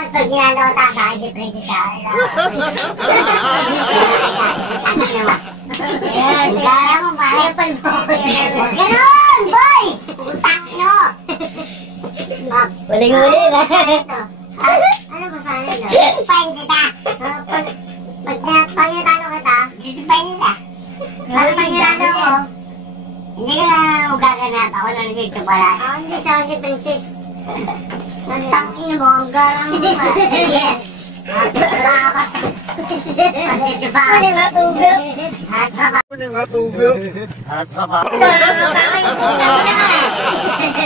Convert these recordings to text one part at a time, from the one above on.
Pag ginagawa ta sa akin si Princess Gaya mo, pare. Ganon, boy! Utang ino! Pops. Huling-huli na. Ano ba sana ino? Jujupain kita. Pag natalo kita, jujupain nila. Pag nanalo ko, hindi ka na magaganap. Ako na nagkito pala. Hindi sa si Princess. Utang ino mo, ang garang mo pa. Ano nga tubig? Ano nga tubig?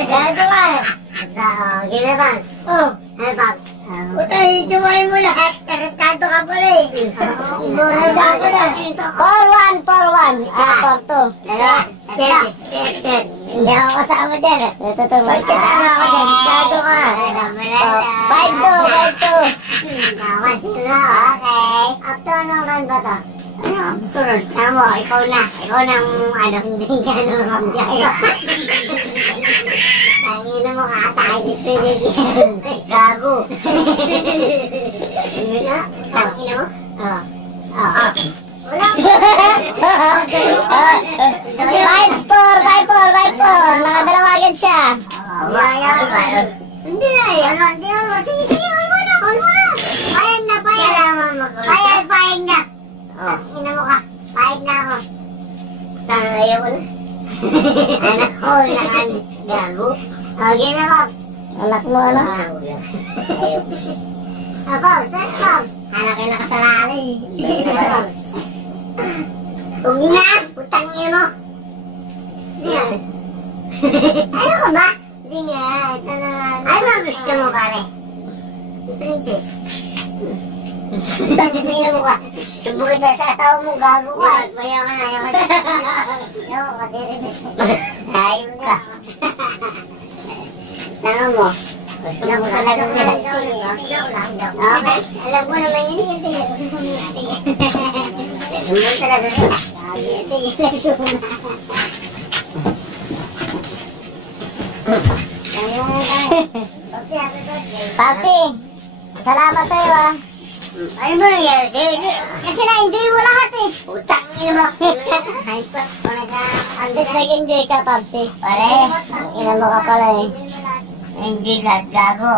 Gato ka. Ginabas. Oh, Ano, Pops? utay, jumain mo lahat. Tarantado ka pala eh. Tarantado na. 4-1, 4-1. 4-2. Dalawa. Hindi ako kasama dyan. Ito, Pagkatalo ako dyan. Tarantado ka. 5-2. Gawas sila. Okay. Up to anong run ba to? Ano? Turun. Tama mo, ikaw na. Ikaw nang hindi ka nang ramjaya. Tangina mo ka sa akin si Trinity. Gago. Ano na? Tangina mo? Oo. Oo. Wala. 5-4. Nakadalawa agad siya. Wala. Hindi na eh. Hindi na. Sige, all mo na. Payag na. Payag na. Ina mo ka. Payag na ako. Ayaw ko na. Anak ko, nakan. Gago. Okay na, Pops. Anak mo, ano? Ayaw. Pops. Pops. Anak kayo nakasalala eh. Pops. Huwag na. Putang niyo mo. Yan. Ano ka ba? Hindi nga. Ito na lang. Ano ba gusto mo, pare? Si Princess. Tingnan mo ka. Subukin sa tao mo, gago ka. Mayaman. Ayaw ka. Ayaw ka. Tanga mo. Alam mo talagang nila. Okay. Alam ko naman yun. Sumbong talaga nila. Papsi, salamat sa'yo ah. Ano ba nangyari sa'yo? Kasi na-enjoy mo lahat eh. Utang niyo mo. Antes nag-enjoy ka, Papsi. Pare. Ina mo ka pala eh. Hindi lahat gago.